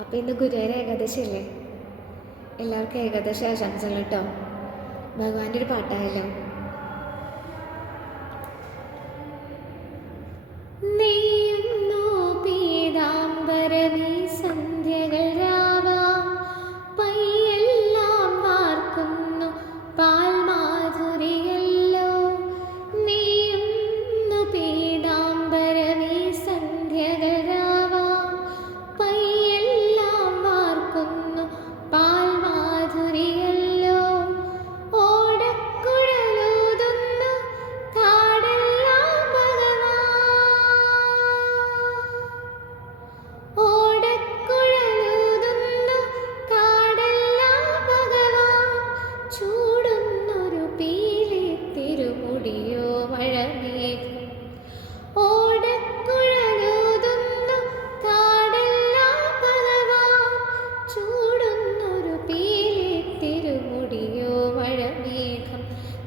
അപ്പോൾ ഇന്ന് ഗുരുവായൂർ ഏകാദശിയല്ലേ? എല്ലാവർക്കും ഏകാദശി ആശംസകൾ കേട്ടോ. ഭഗവാന്റെ ഒരു പാട്ടായല്ലോ. നെയ്യുന്നു പീതാംബരമീ സന്ധ്യകൾ രാവാം, പയ്യെല്ലാം വാർക്കുന്നു പാൽമാധുരിയല്ലോ. നെയ്യുന്നു പീതാംബരമീ സന്ധ്യകൾ രാവാം, പയ്യെല്ലാം വാർക്കുന്നു പാൽമാധുരിയല്ലോ. ഓടക്കുഴലൂതുന്നു കാടെല്ലാം ഭഗവാൻ, ഓടക്കുഴലൂതുന്നു കാടെല്ലാം ഭഗവാൻ. ചൂടുന്നൊരു പീലി തിരുമുടിയോ മഴമേഘം, ഓടക്കുഴലൂതുന്നു കാടെല്ലാം ഭഗവാൻ. ചൂടുന്നൊരു പീലി തിരുമുടിയോ മഴമേഘം,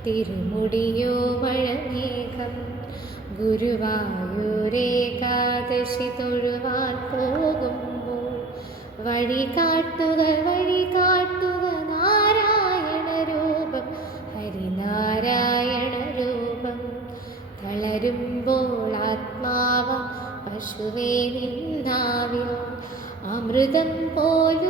തിരുമുടിയോ മഴമേഘം. ഗുരുവായൂരേകാദശി തൊഴുവാൻ പോകുമ്പോൾ വഴി കാട്ടുക നാരായണ രൂപം, ഹരിനാരായണ രൂപം. തളരുമ്പോൾ ആത്മാവ പശുവേ നിന്നാവിൽ അമൃതം പോലും